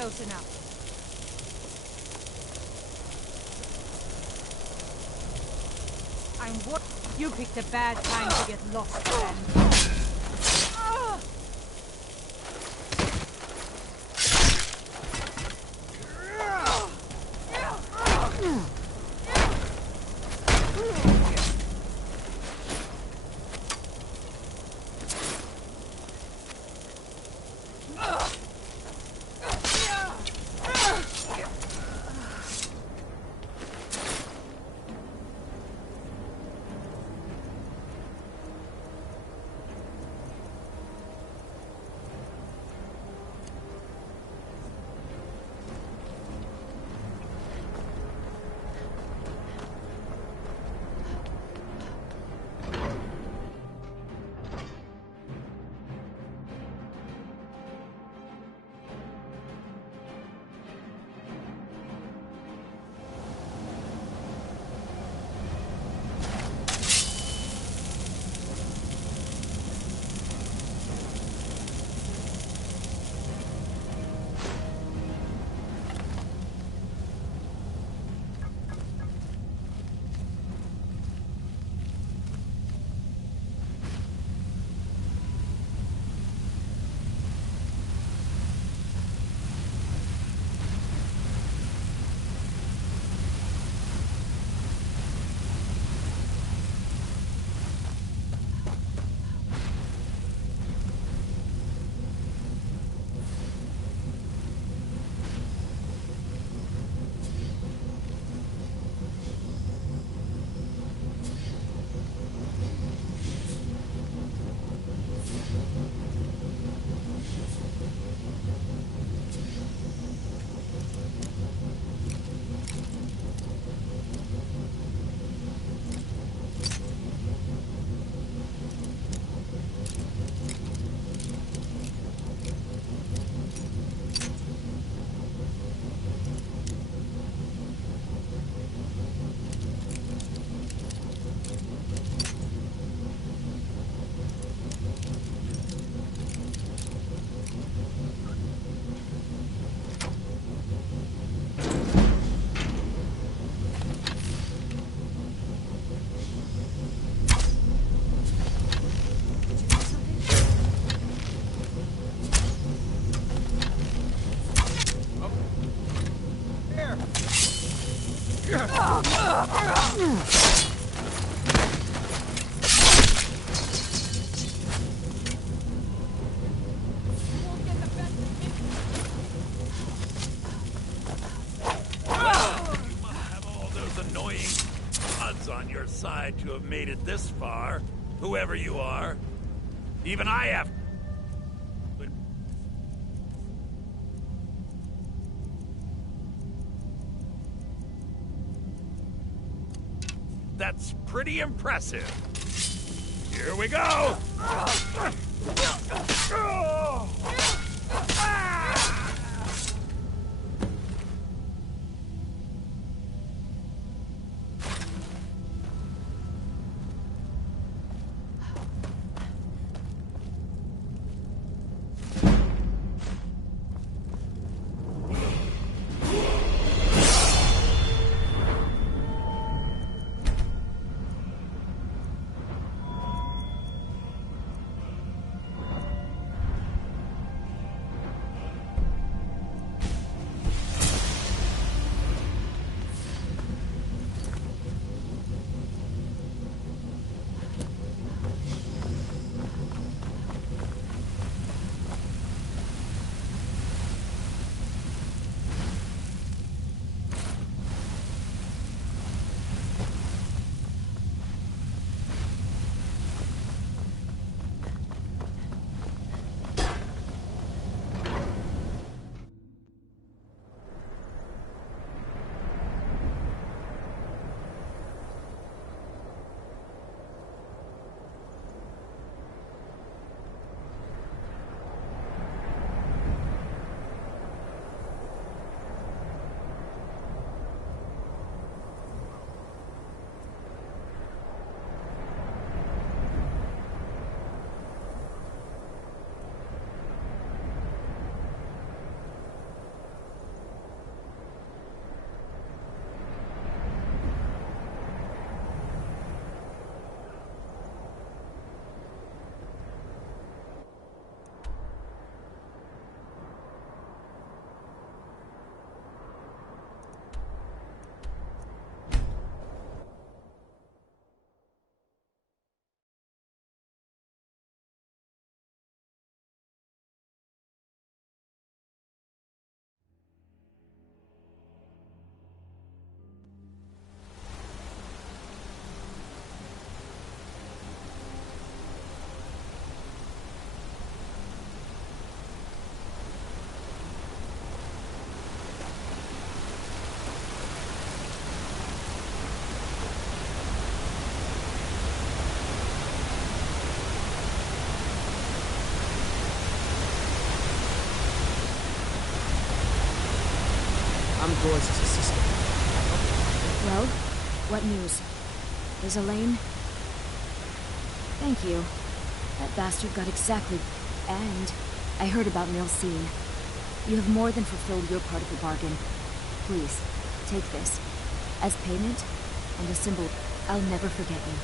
close enough. You picked a bad time to get lost, then. To have made it this far, whoever you are. Even I have... That's pretty impressive. Here we go! I'm Doris' assistant. Well, what news? Is Elaine? Thank you. That bastard got exactly... And I heard about Nilsine. You have more than fulfilled your part of the bargain. Please, take this. As payment, and a symbol. I'll never forget you.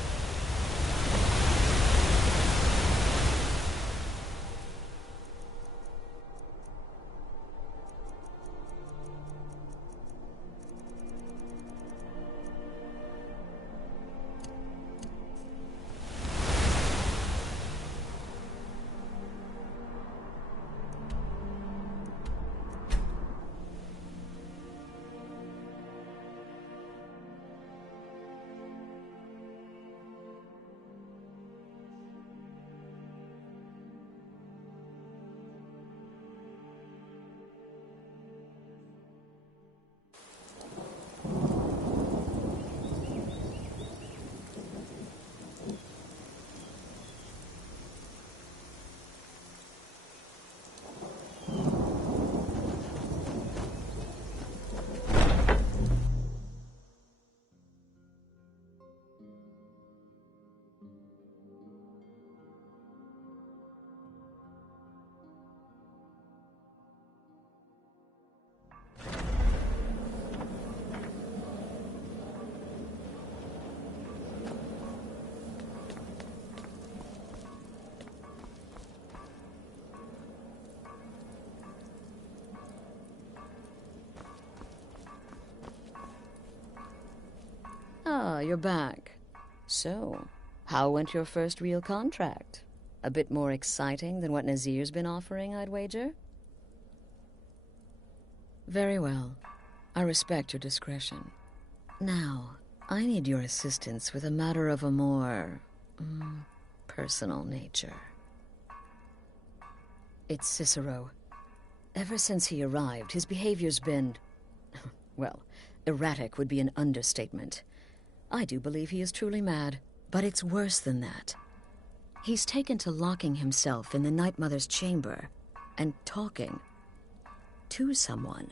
Ah, you're back. So, how went your first real contract? A bit more exciting than what Nazir's been offering, I'd wager? Very well. I respect your discretion. Now, I need your assistance with a matter of a more... personal nature. It's Cicero. Ever since he arrived, his behavior's been... well, erratic would be an understatement. I do believe he is truly mad, but it's worse than that. He's taken to locking himself in the Night Mother's chamber and talking to someone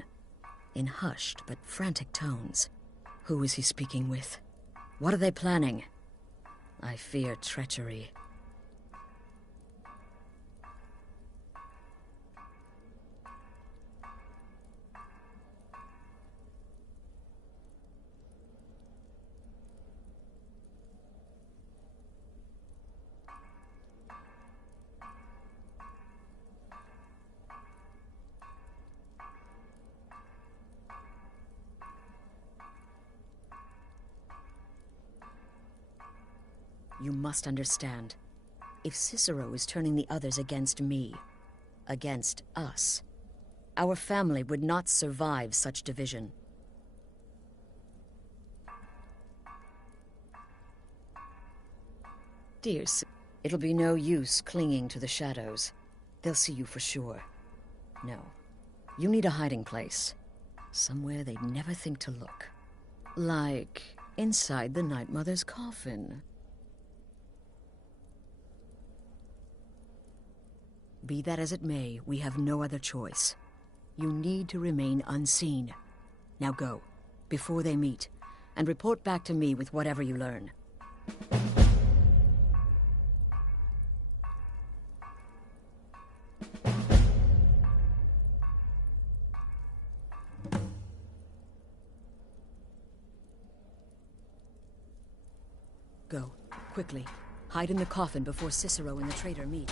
in hushed but frantic tones. Who is he speaking with? What are they planning? I fear treachery. You must understand. If Cicero is turning the others against me, against us, our family would not survive such division. Dear it'll be no use clinging to the shadows. They'll see you for sure. No. You need a hiding place. Somewhere they'd never think to look. Like inside the Night Mother's coffin. Be that as it may, we have no other choice. You need to remain unseen. Now go, before they meet, and report back to me with whatever you learn. Go, quickly. Hide in the coffin before Cicero and the traitor meet.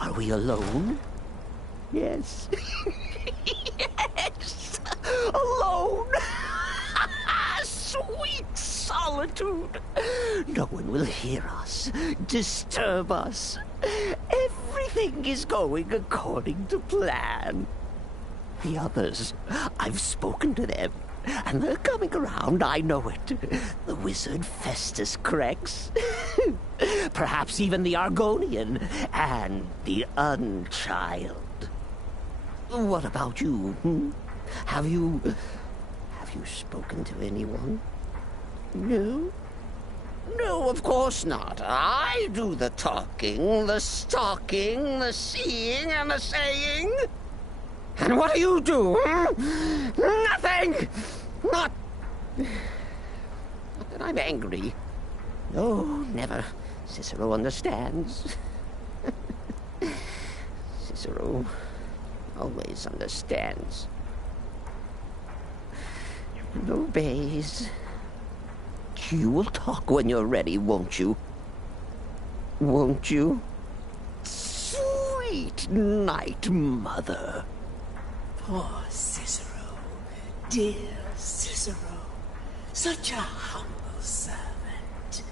Are we alone? Yes. Yes! Alone! solitude. No one will hear us, disturb us. Everything is going according to plan. The others, I've spoken to them, and they're coming around, I know it. The wizard Festus Crex. Perhaps even the Argonian, and the Unchild. What about you, hmm? Have you spoken to anyone? No? No, of course not. I do the talking, the stalking, the seeing, and the saying. And what do you do, hmm? Nothing! Not that I'm angry. No, never. Cicero understands. Cicero always understands. And obeys. You will talk when you're ready, won't you? Won't you? Sweet night, mother. Poor Cicero, dear Cicero, such a humble servant,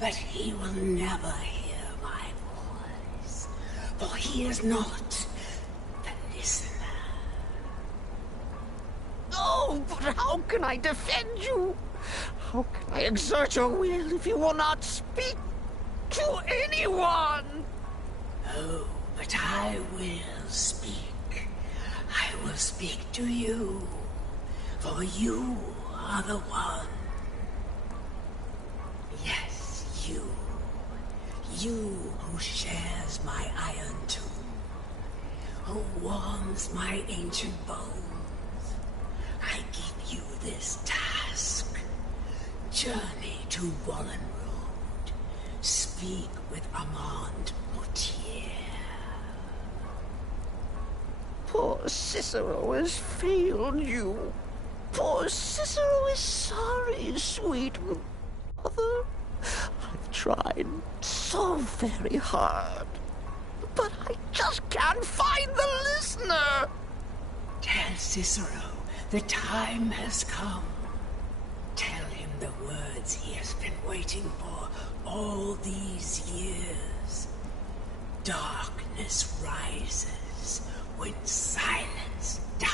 but he will never hear my voice, for he is not the listener. Oh, but how can I defend you? How can I exert your will if you will not speak to anyone? Oh, but I will speak. I will speak to you, for you are the one. Yes, you. You who shares my iron tomb, who warms my ancient bones. I give you this task. Journey to Wallen Road. Speak with Armand Mortier. Poor Cicero has failed you. Poor Cicero is sorry, sweet mother. I've tried so very hard, but I just can't find the listener. Tell Cicero the time has come. Tell him the words he has been waiting for all these years. Darkness rises when silence dies.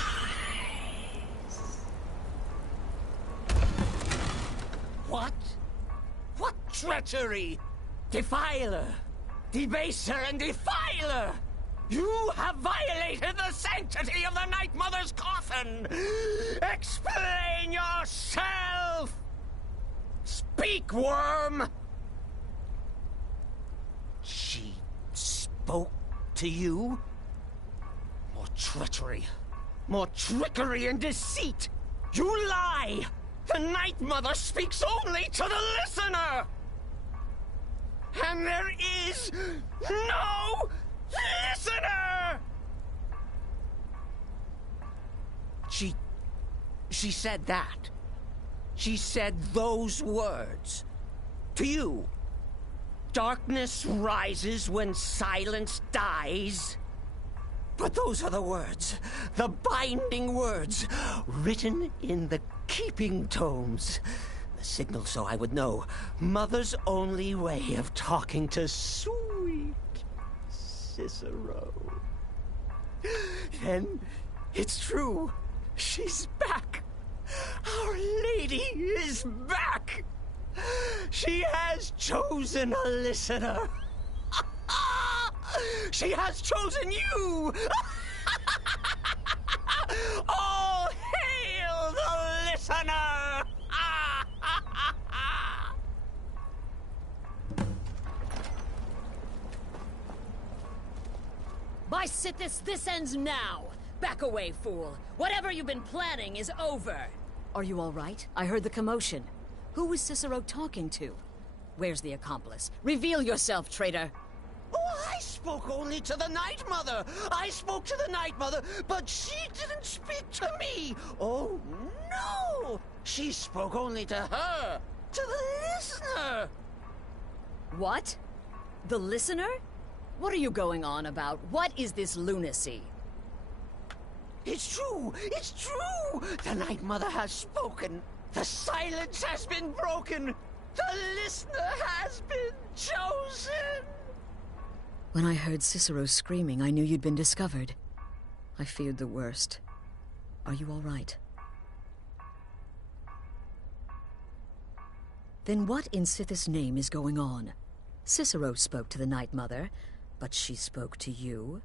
What? What treachery? Defiler! Debaser and defiler! You have violated the sanctity of the Night Mother's coffin! Explain yourself! Speak, worm! She spoke to you? More treachery. More trickery and deceit! You lie! The Night Mother speaks only to the listener! And there is no listener! She said that. She said those words. To you. Darkness rises when silence dies. But those are the words, the binding words, written in the keeping tomes. The signal so I would know. Mother's only way of talking to sweet Cicero. Then it's true. She's back. Our Lady is back. She has chosen a listener. She has chosen you. All hail the listener. By Sithis, this ends now! Back away, fool! Whatever you've been planning is over! Are you all right? I heard the commotion. Who was Cicero talking to? Where's the accomplice? Reveal yourself, traitor! Oh, I spoke only to the Night Mother. I spoke to the Night Mother, but she didn't speak to me. Oh, no! She spoke only to her, to the listener. What? The listener? What are you going on about? What is this lunacy? It's true! It's true! The Night Mother has spoken. The silence has been broken! The listener has been chosen! When I heard Cicero screaming, I knew you'd been discovered. I feared the worst. Are you all right? Then what in Sithis' name is going on? Cicero spoke to the Night Mother, but she spoke to you?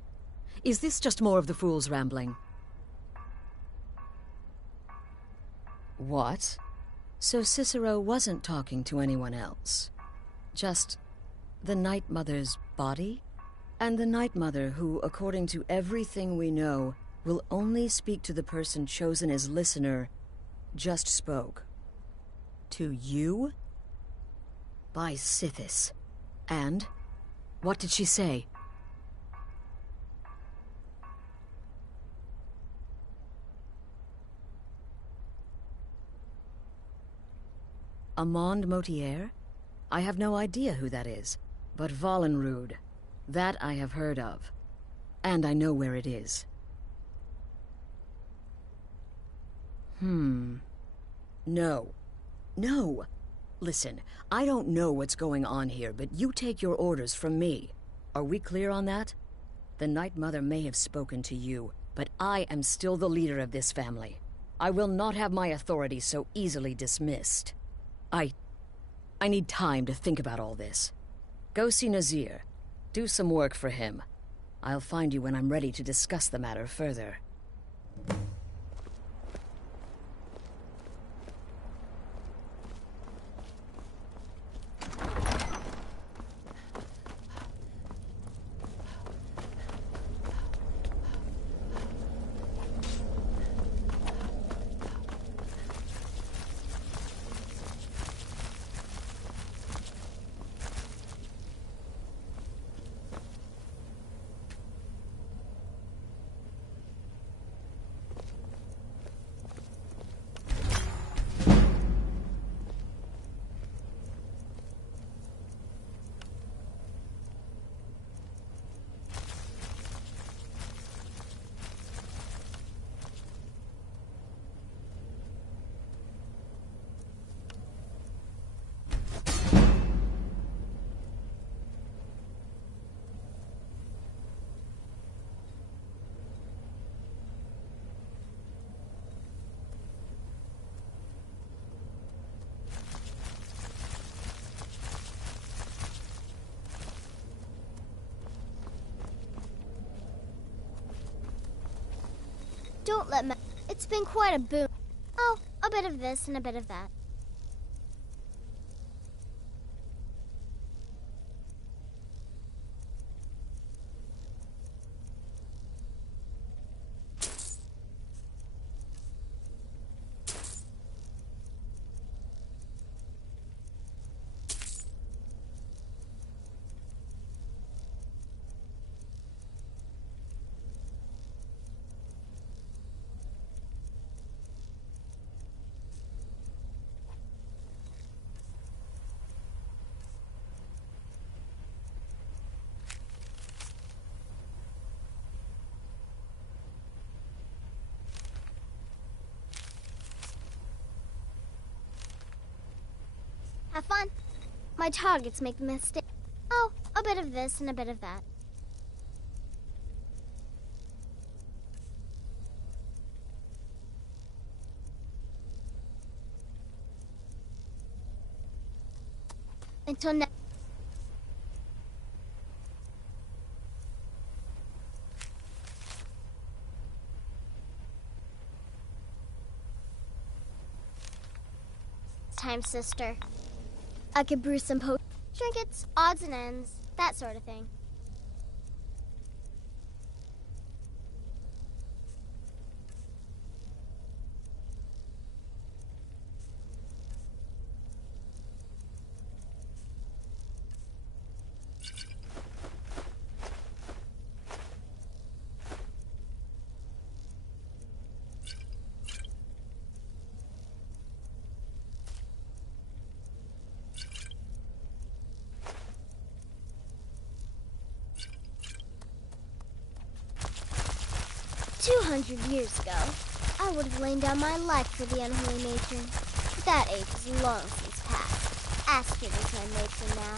Is this just more of the fool's rambling? What? So Cicero wasn't talking to anyone else? Just the Night Mother's body? And the Night Mother, who, according to everything we know, will only speak to the person chosen as listener, just spoke. To you? By Sithis. And? What did she say? Amand Motier? I have no idea who that is. But Valenrud, that I have heard of. And I know where it is. No. No! Listen, I don't know what's going on here, but you take your orders from me. Are we clear on that? The Night Mother may have spoken to you, but I am still the leader of this family. I will not have my authority so easily dismissed. I need time to think about all this. Go see Nazir. Do some work for him. I'll find you when I'm ready to discuss the matter further. Don't let me... It's been quite a boon. Oh, a bit of this and a bit of that. Have fun. My targets make mistakes. Oh, a bit of this and a bit of that. Until next. Time, sister. I could brew some trinkets, odds and ends, that sort of thing. $200 years ago, I would have laid down my life for the unholy matron. That age is long since past. Astrid is my matron now.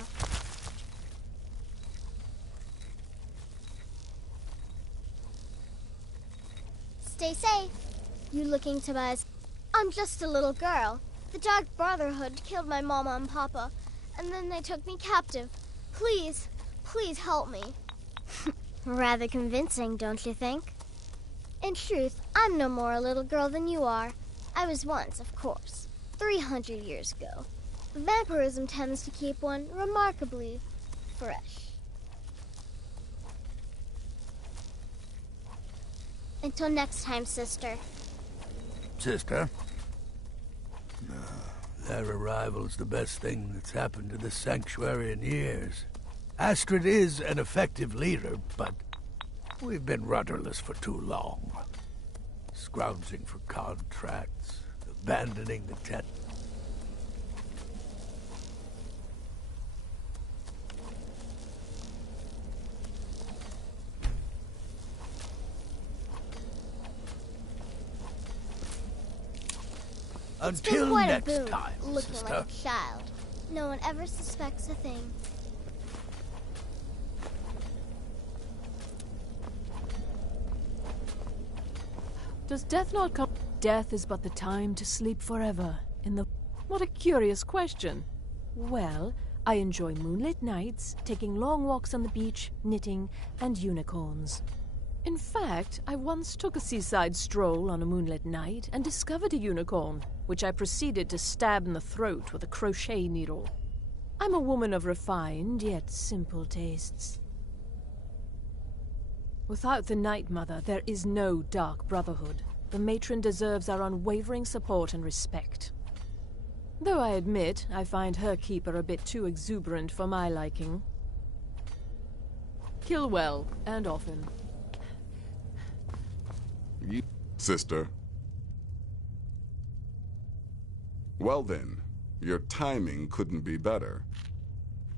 Stay safe. You looking to buy? I'm just a little girl. The Dark Brotherhood killed my mama and papa, and then they took me captive. Please, please help me. Rather convincing, don't you think? In truth, I'm no more a little girl than you are. I was once, of course, 300 years ago. Vampirism tends to keep one remarkably fresh. Until next time, sister. Sister? No, their arrival's the best thing that's happened to the sanctuary in years. Astrid is an effective leader, but we've been rudderless for too long. Scrounging for contracts, abandoning the tent. It's been Until quite next a boon, time, looking sister. like a child. No one ever suspects a thing. Does death not come? Death is but the time to sleep forever in the... What a curious question. Well, I enjoy moonlit nights, taking long walks on the beach, knitting, and unicorns. In fact, I once took a seaside stroll on a moonlit night and discovered a unicorn, which I proceeded to stab in the throat with a crochet needle. I'm a woman of refined yet simple tastes. Without the Night Mother, there is no Dark Brotherhood. The matron deserves our unwavering support and respect. Though I admit, I find her keeper a bit too exuberant for my liking. Kill well, and often. Sister. Well then, your timing couldn't be better.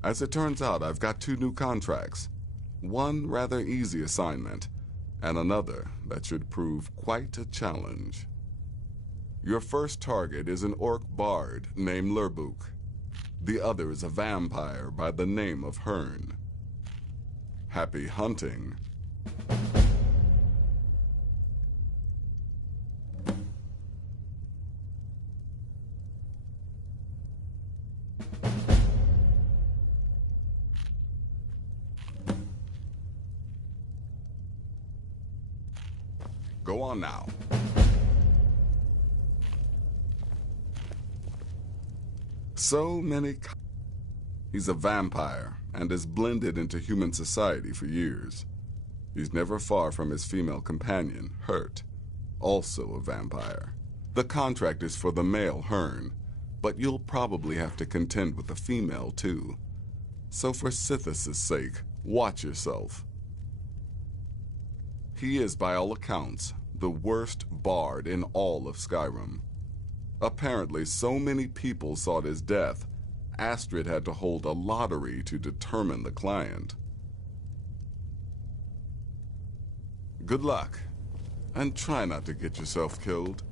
As it turns out, I've got 2 new contracts. One rather easy assignment, and another that should prove quite a challenge. Your first target is an orc bard named Lurbuk. The other is a vampire by the name of Hearn. Happy hunting. Go on now. So many... He's a vampire and has blended into human society for years. He's never far from his female companion, Hurt, also a vampire. The contract is for the male Hearn, but you'll probably have to contend with the female too. So for Sithis' sake, watch yourself. He is, by all accounts, the worst bard in all of Skyrim. Apparently, so many people sought his death, Astrid had to hold a lottery to determine the client. Good luck, and try not to get yourself killed.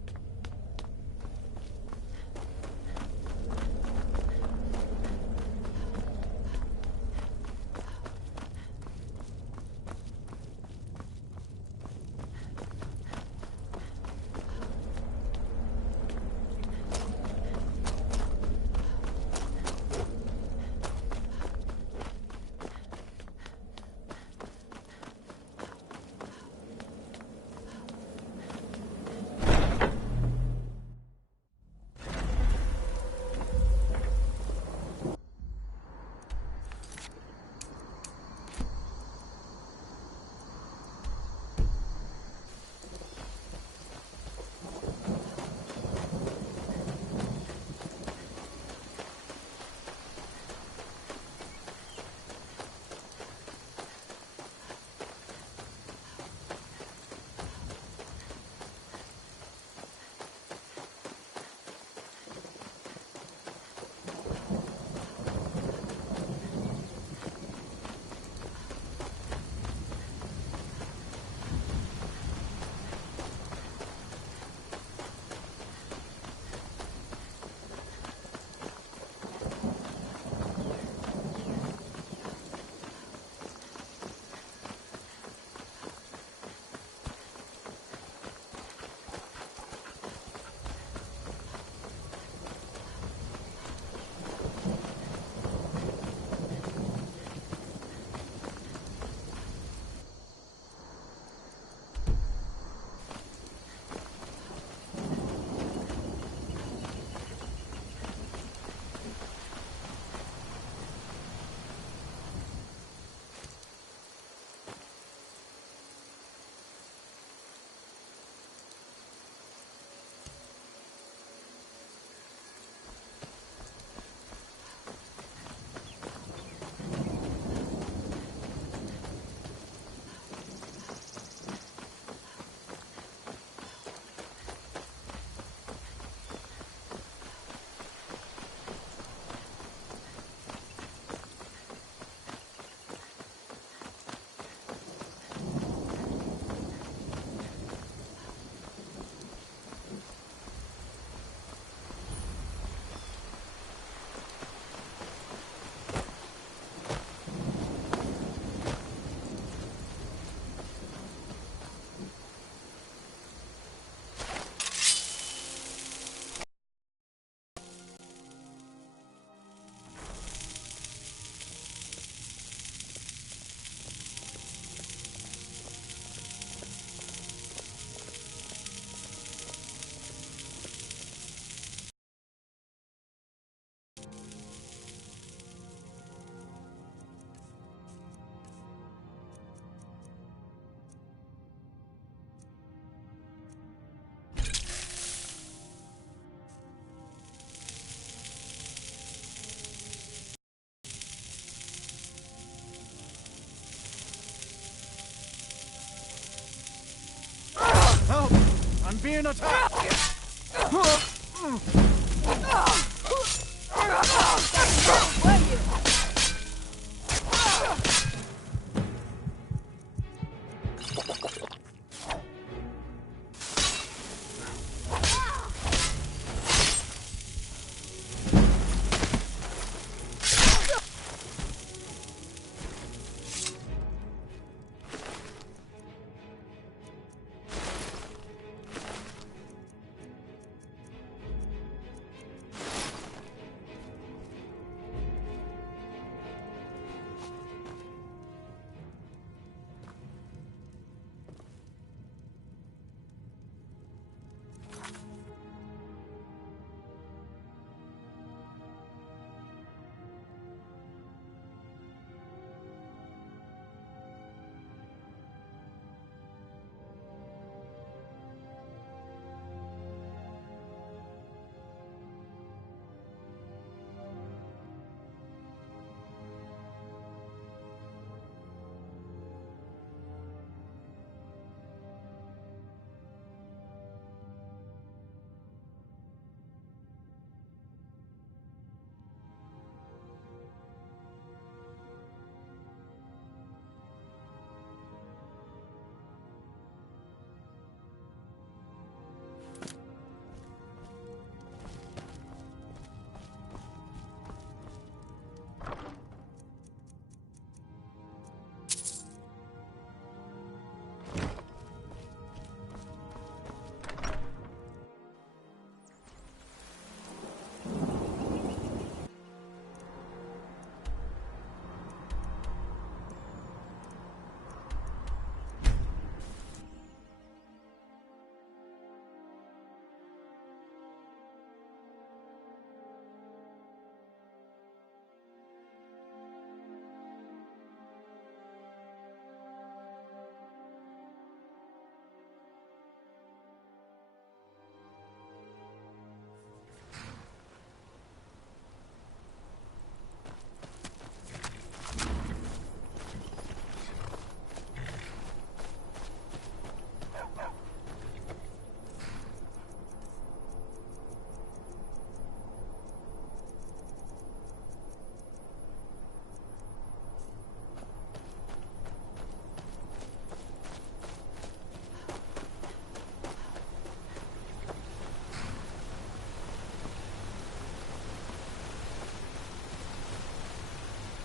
being attacked!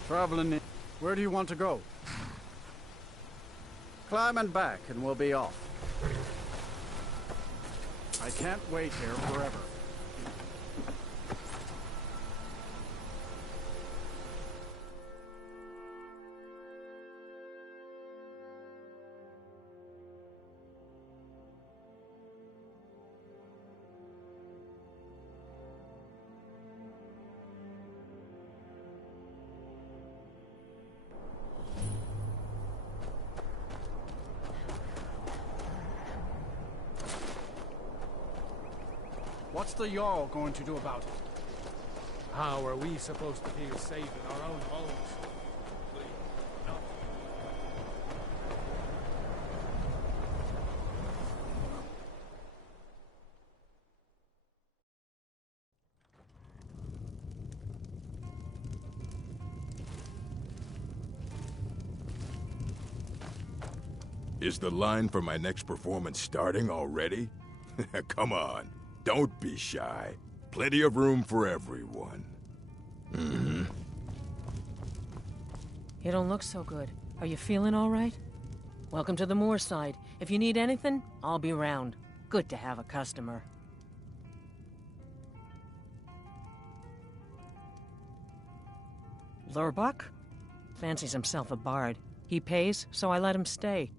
Traveling in. Where do you want to go? Climb and back and we'll be off. I can't wait here forever. What's the Jarl going to do about it? How are we supposed to feel safe in our own homes? Please, no. Is the line for my next performance starting already? Come on, don't be shy. Plenty of room for everyone. You don't look so good. Are you feeling all right? Welcome to the Moorside. If you need anything, I'll be round. Good to have a customer. Lurbuck? Fancies himself a bard. He pays, so I let him stay.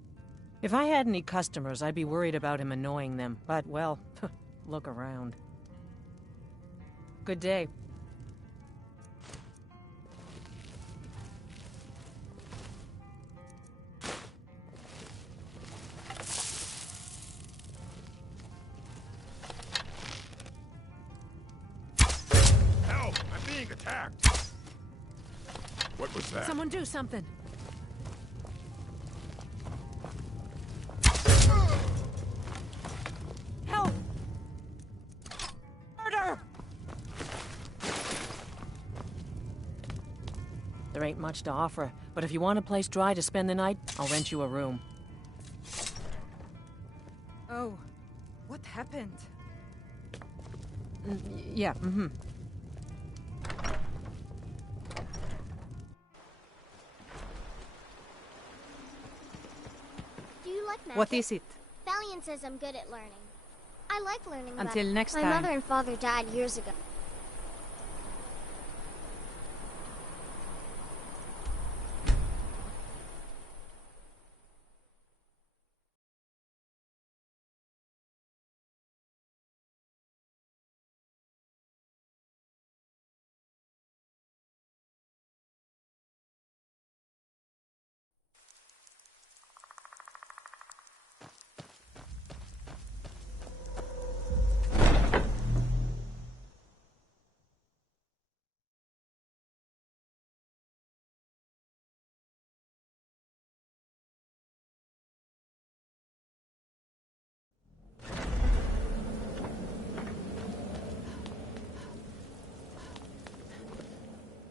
If I had any customers, I'd be worried about him annoying them. But, well, look around. Good day. Help! I'm being attacked! What was that? Someone do something! There ain't much to offer, but if you want a place dry to spend the night, I'll rent you a room. Oh, what happened? Yeah, mm-hmm. Do you like magic? What is it? Valiant says I'm good at learning. I like learning about Until it. next My time. mother and father died years ago.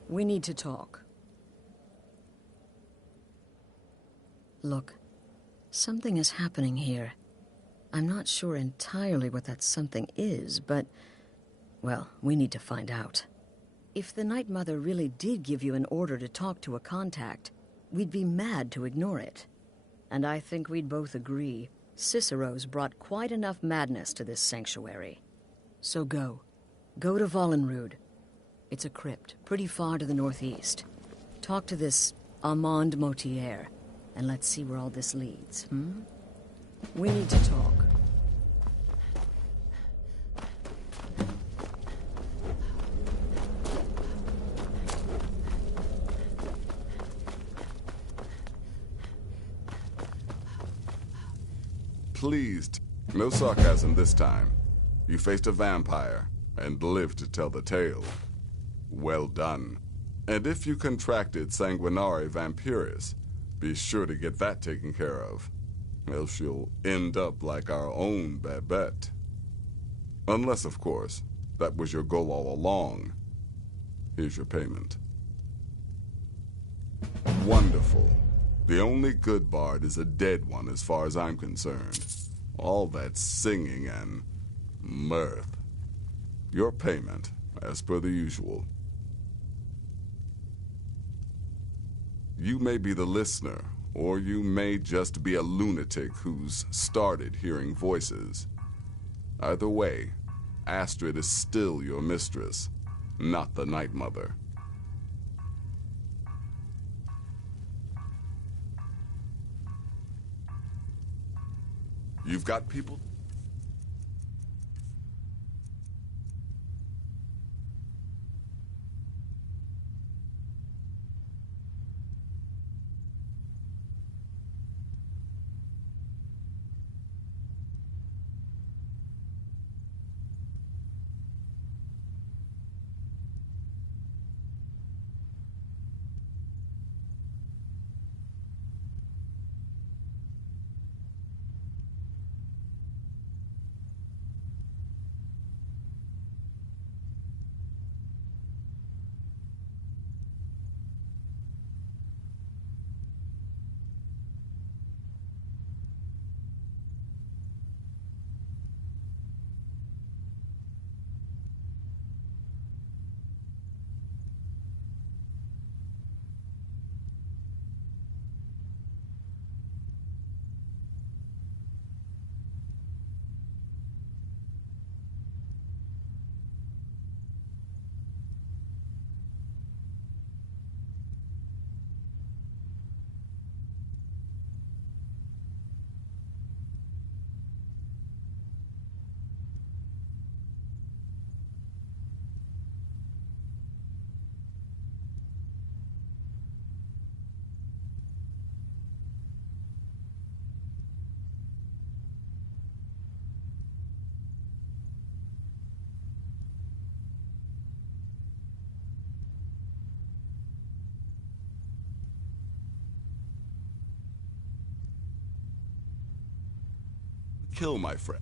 We need to talk. Look, something is happening here. I'm not sure entirely what that something is, but, well, we need to find out. If the Night Mother really did give you an order to talk to a contact, we'd be mad to ignore it. And I think we'd both agree Cicero's brought quite enough madness to this sanctuary. So go. Go to Vollenrud. It's a crypt, pretty far to the northeast. Talk to this Armand Motier, and let's see where all this leads, We need to talk. Pleased. No sarcasm this time. You faced a vampire and lived to tell the tale. Well done. And if you contracted Sanguinare Vampiris, be sure to get that taken care of. Else you'll end up like our own Babette. Unless, of course, that was your goal all along. Here's your payment. Wonderful. The only good bard is a dead one as far as I'm concerned. All that singing and mirth. Your payment, as per the usual. You may be the listener, or you may just be a lunatic who's started hearing voices. Either way, Astrid is still your mistress, not the Night Mother. You've got people... Kill my friend.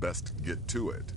best get to it.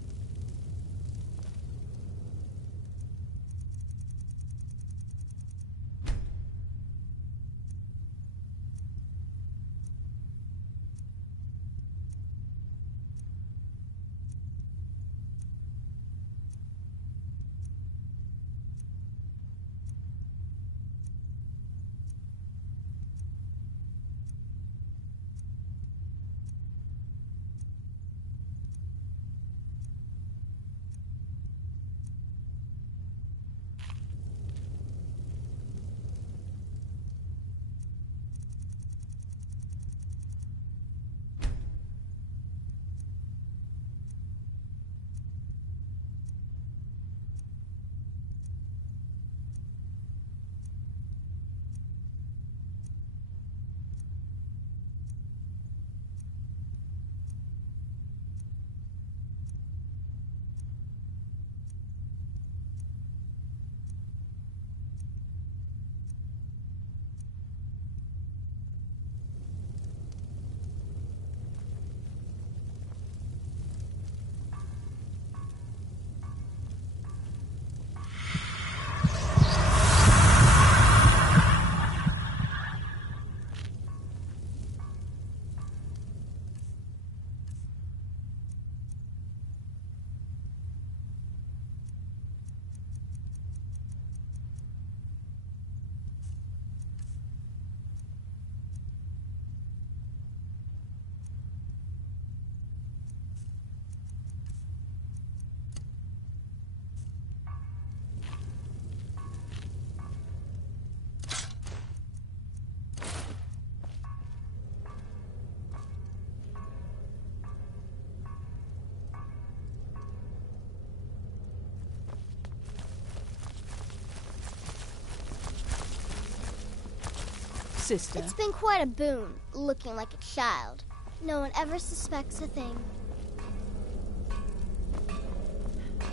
Sister. It's been quite a boon, looking like a child. No one ever suspects a thing.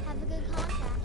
Have a good contract.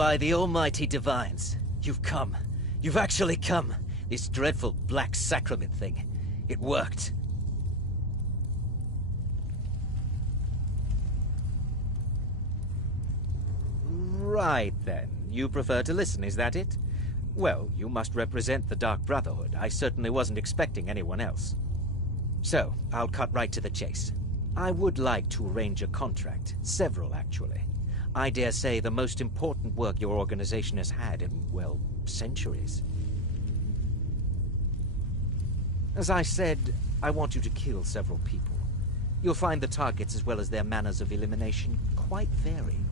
By the almighty divines, you've come. You've actually come. This dreadful black sacrament thing. It worked. Right then. You prefer to listen, is that it? Well, you must represent the Dark Brotherhood. I certainly wasn't expecting anyone else. So, I'll cut right to the chase. I would like to arrange a contract. Several, actually. I dare say the most important work your organization has had in, well, centuries. As I said, I want you to kill several people. You'll find the targets as well as their manners of elimination quite varied.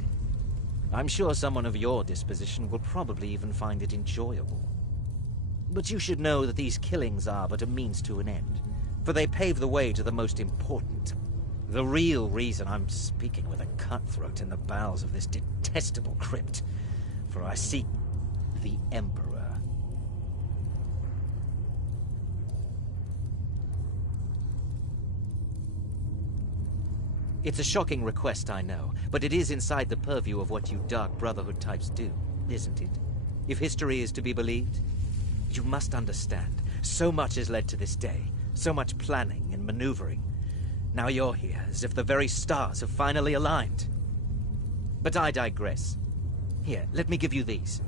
I'm sure someone of your disposition will probably even find it enjoyable. But you should know that these killings are but a means to an end, for they pave the way to the most important. The real reason I'm speaking with a cutthroat in the bowels of this detestable crypt, for I seek the Emperor. It's a shocking request, I know, but it is inside the purview of what you Dark Brotherhood types do, isn't it? If history is to be believed, you must understand, so much has led to this day, so much planning and maneuvering. Now you're here, as if the very stars have finally aligned. But I digress. Here, let me give you these.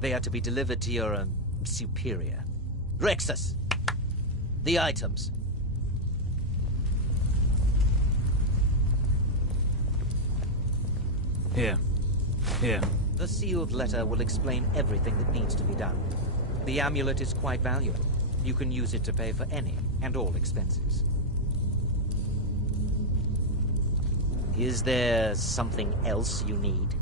They are to be delivered to your, superior. Dragraces! The items. Here. The sealed letter will explain everything that needs to be done. The amulet is quite valuable. You can use it to pay for any and all expenses. Is there something else you need?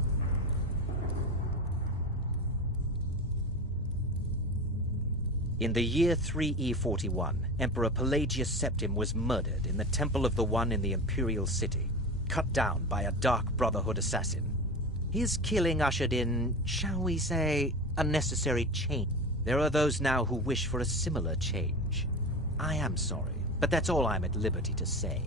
In the year 3E41, Emperor Pelagius Septim was murdered in the Temple of the One in the Imperial City, cut down by a Dark Brotherhood assassin. His killing ushered in, shall we say, a necessary change. There are those now who wish for a similar change. I am sorry, but that's all I'm at liberty to say.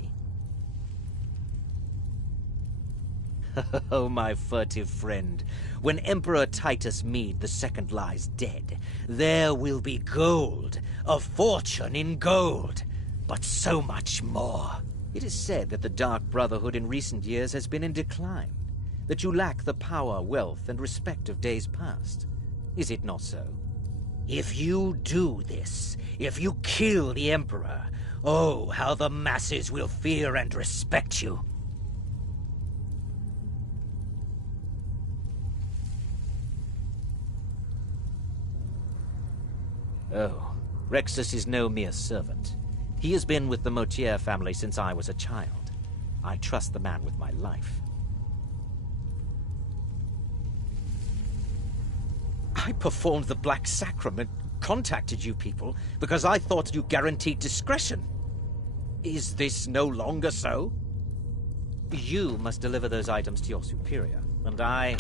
Oh, my furtive friend, when Emperor Titus Mede II lies dead, there will be gold, a fortune in gold, but so much more. It is said that the Dark Brotherhood in recent years has been in decline, that you lack the power, wealth, and respect of days past. Is it not so? If you do this, if you kill the Emperor, oh, how the masses will fear and respect you. Oh, Rexus is no mere servant. He has been with the Motier family since I was a child. I trust the man with my life. I performed the Black Sacrament, contacted you people, because I thought you guaranteed discretion. Is this no longer so? You must deliver those items to your superior, and I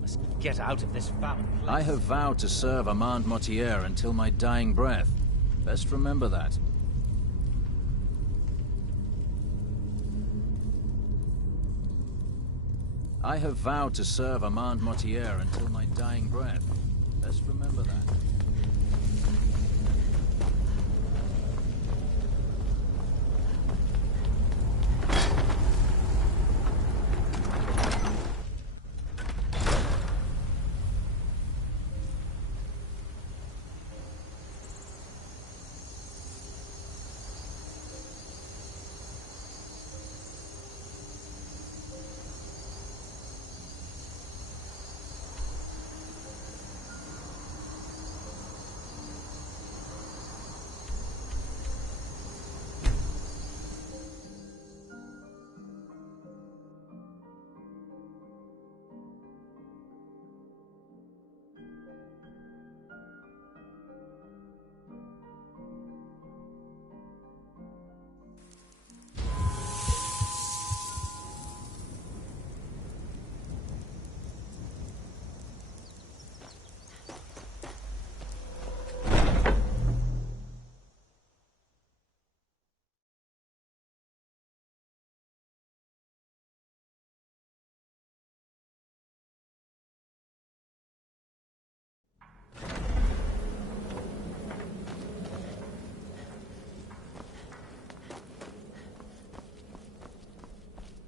must get out of this foul place. I have vowed to serve Armand Motier until my dying breath. Best remember that. I have vowed to serve Armand Motier until my dying breath. Best remember that.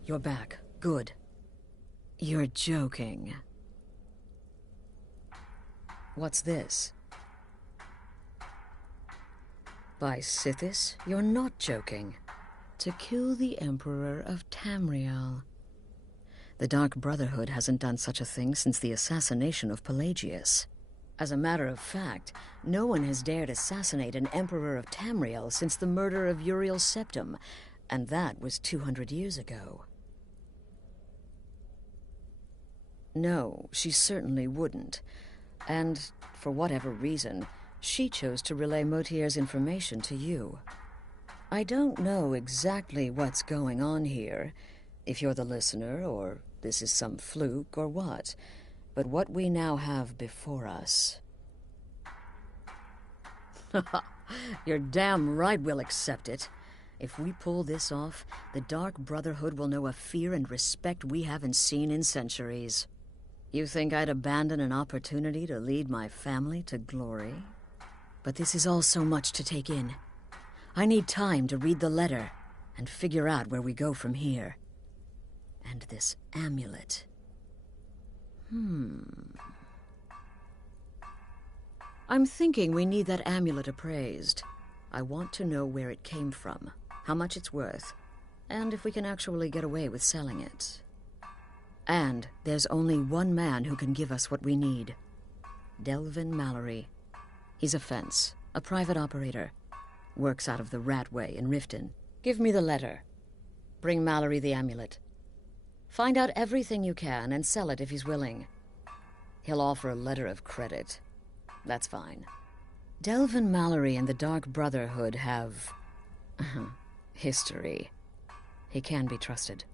You're back. Good. You're joking. What's this? By Sithis, you're not joking. To kill the Emperor of Tamriel. The Dark Brotherhood hasn't done such a thing since the assassination of Pelagius. As a matter of fact, no one has dared assassinate an Emperor of Tamriel since the murder of Uriel Septim, and that was 200 years ago. No, she certainly wouldn't. And, for whatever reason, she chose to relay Motier's information to you. I don't know exactly what's going on here, if you're the listener, or this is some fluke, or what. But what we now have before us... You're damn right we'll accept it. If we pull this off, the Dark Brotherhood will know a fear and respect we haven't seen in centuries. You think I'd abandon an opportunity to lead my family to glory? But this is all so much to take in. I need time to read the letter and figure out where we go from here. And this amulet. I'm thinking we need that amulet appraised. I want to know where it came from, how much it's worth, and if we can actually get away with selling it. And there's only one man who can give us what we need. Delvin Mallory. He's a fence, a private operator. Works out of the Ratway in Riften. Give me the letter. Bring Mallory the amulet. Find out everything you can and sell it if he's willing. He'll offer a letter of credit. That's fine. Delvin Mallory and the Dark Brotherhood have... history. He can be trusted.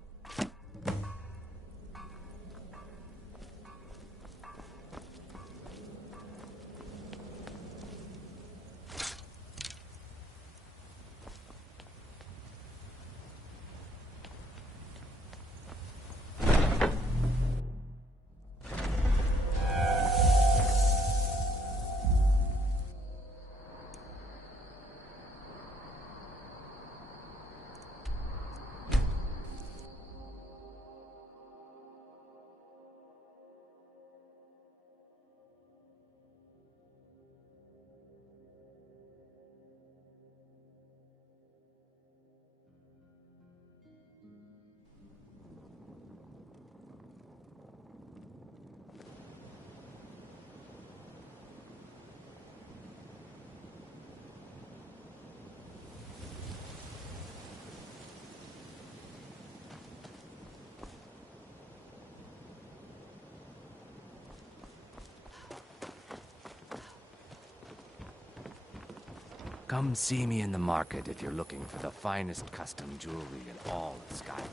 Come see me in the market if you're looking for the finest custom jewelry in all of Skyrim.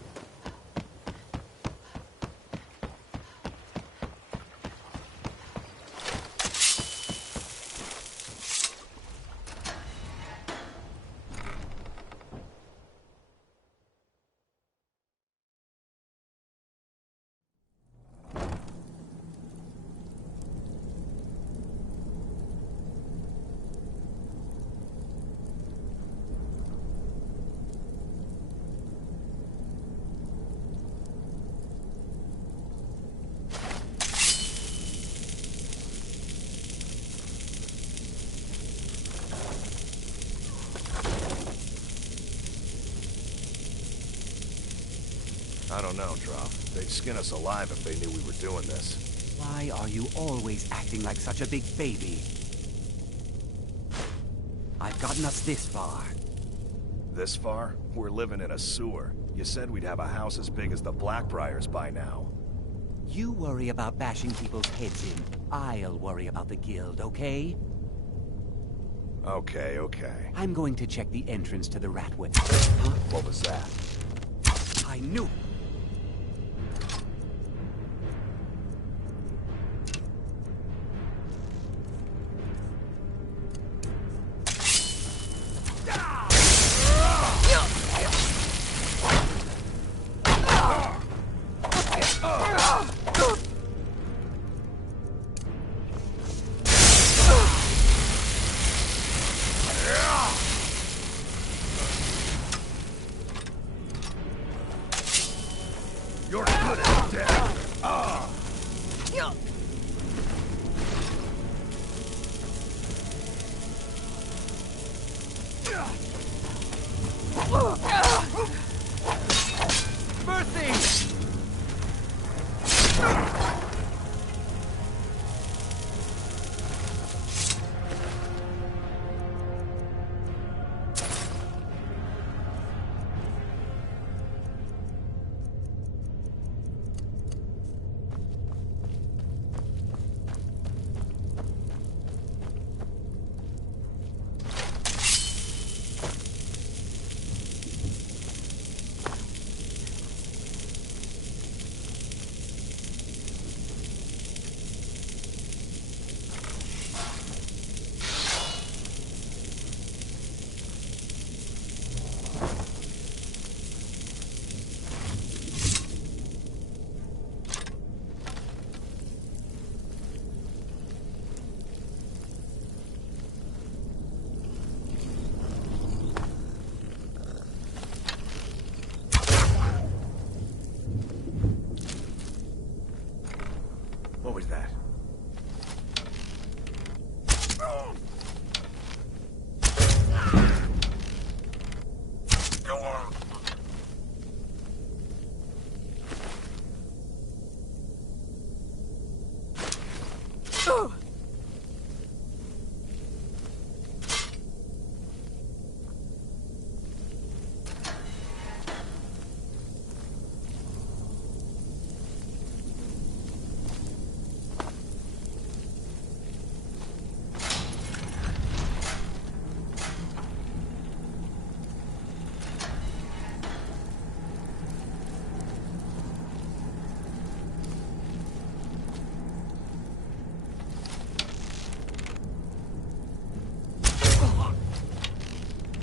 I don't know, Droff. They'd skin us alive if they knew we were doing this. Why are you always acting like such a big baby? I've gotten us this far. This far? We're living in a sewer. You said we'd have a house as big as the Blackbriars by now. You worry about bashing people's heads in. I'll worry about the guild, okay? Okay, okay. I'm going to check the entrance to the Ratway. What was that? I knew.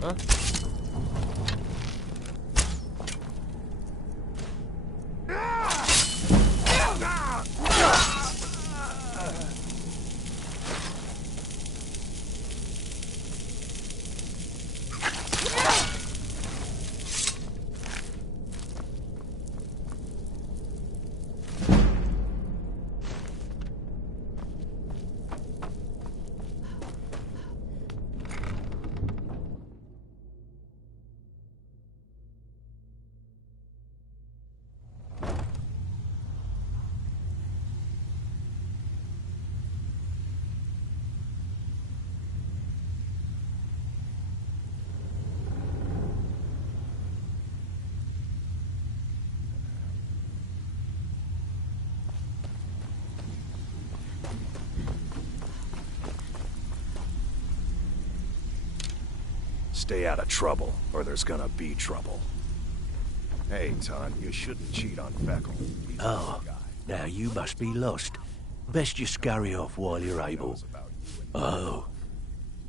Huh? Stay out of trouble, or there's gonna be trouble. Hey, Ton, you shouldn't cheat on Feckle. Oh, now you must be lost. Best you scurry off while you're able. Oh,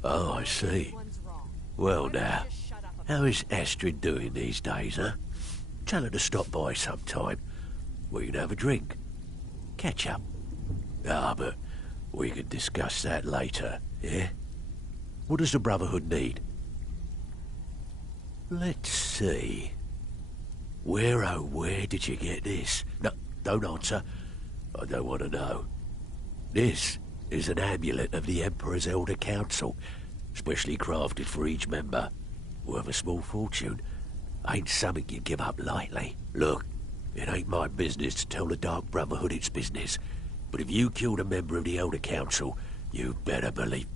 I see. Well now, how is Astrid doing these days, huh? Tell her to stop by sometime. We can have a drink. Catch up. But we can discuss that later, yeah? What does the Brotherhood need? Let's see. Where did you get this? No, don't answer. I don't want to know. This is an amulet of the Emperor's Elder Council, specially crafted for each member. Worth a small fortune. Ain't something you give up lightly. Look, it ain't my business to tell the Dark Brotherhood its business, but if you killed a member of the Elder Council, you better believe...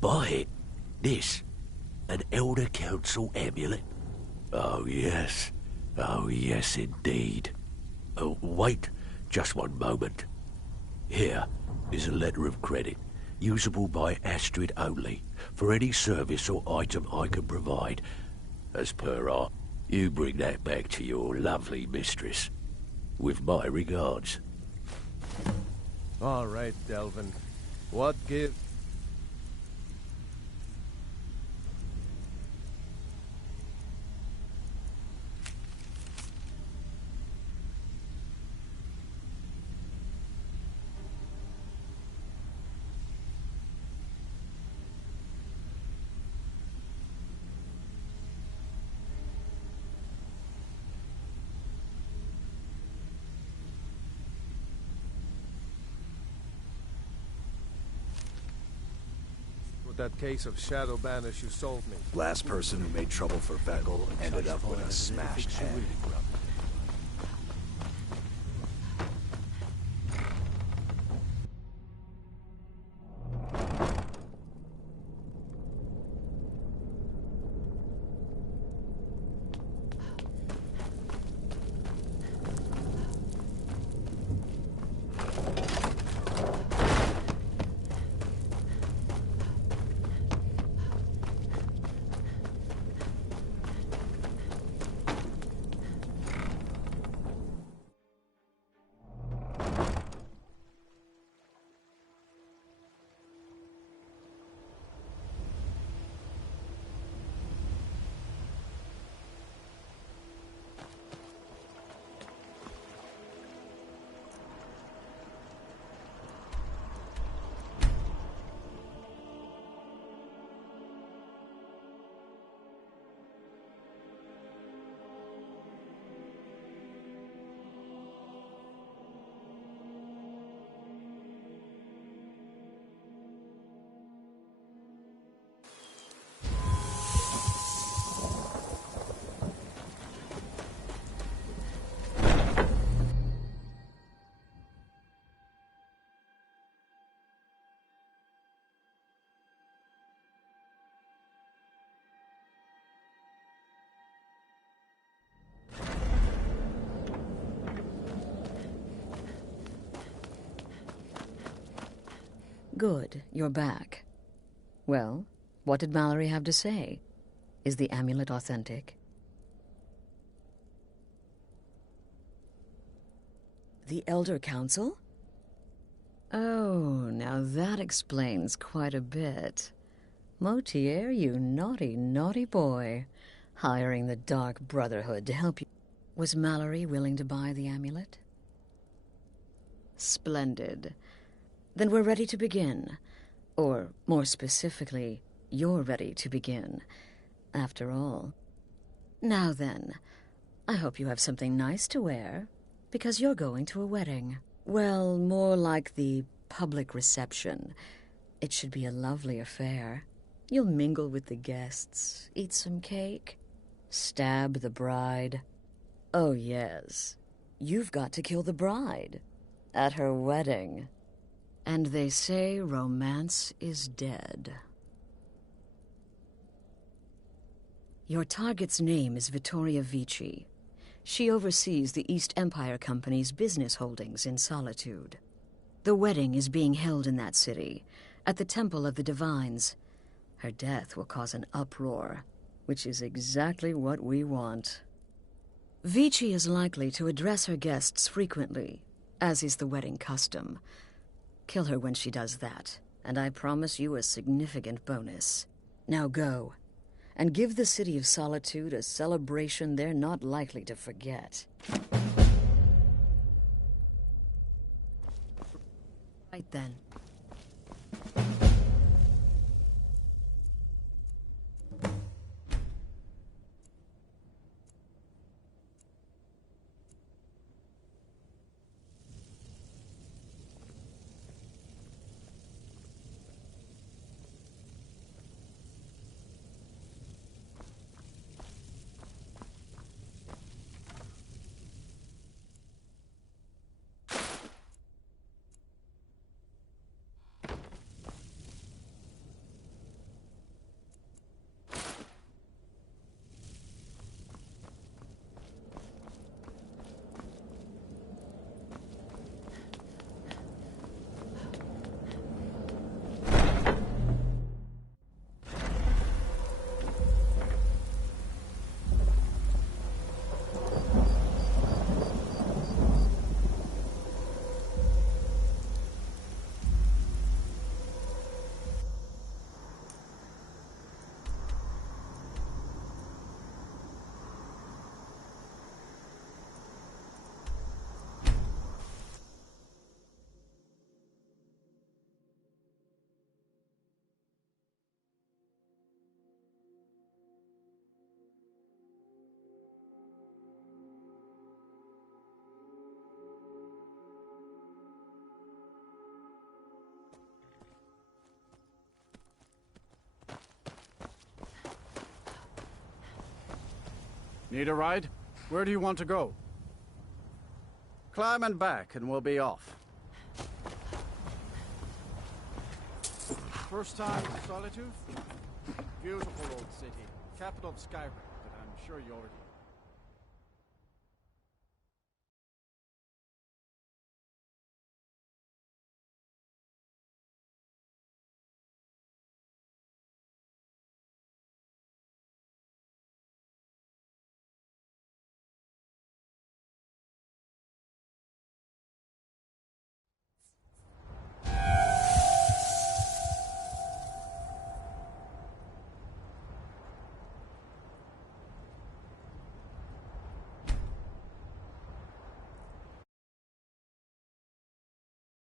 Buy it. This. An Elder Council amulet? Oh, yes. Oh, yes, indeed. Oh, wait just one moment. Here is a letter of credit, usable by Astrid only, for any service or item I can provide. As per our, you bring that back to your lovely mistress. With my regards. All right, Delvin. What give... that case of Shadow Banish you sold me. Last person who made trouble for Feckle ended up with a smashed head. Good, you're back. Well, what did Mallory have to say? Is the amulet authentic? The Elder Council? Oh, now that explains quite a bit. Motier, you naughty, naughty boy. Hiring the Dark Brotherhood to help you. Was Mallory willing to buy the amulet? Splendid. Then we're ready to begin. Or, more specifically, you're ready to begin. After all. Now then, I hope you have something nice to wear, because you're going to a wedding. Well, more like the public reception. It should be a lovely affair. You'll mingle with the guests, eat some cake, stab the bride. Oh, yes. You've got to kill the bride. At her wedding. And they say romance is dead. Your target's name is Vittoria Vici. She oversees the East Empire Company's business holdings in Solitude. The wedding is being held in that city, at the Temple of the Divines. Her death will cause an uproar, which is exactly what we want. Vici is likely to address her guests frequently, as is the wedding custom. Kill her when she does that, and I promise you a significant bonus. Now go, and give the City of Solitude a celebration they're not likely to forget. Right then. Need a ride? Where do you want to go? Climb and back and we'll be off. First time in Solitude? Beautiful old city. Capital of Skyrim, but I'm sure you already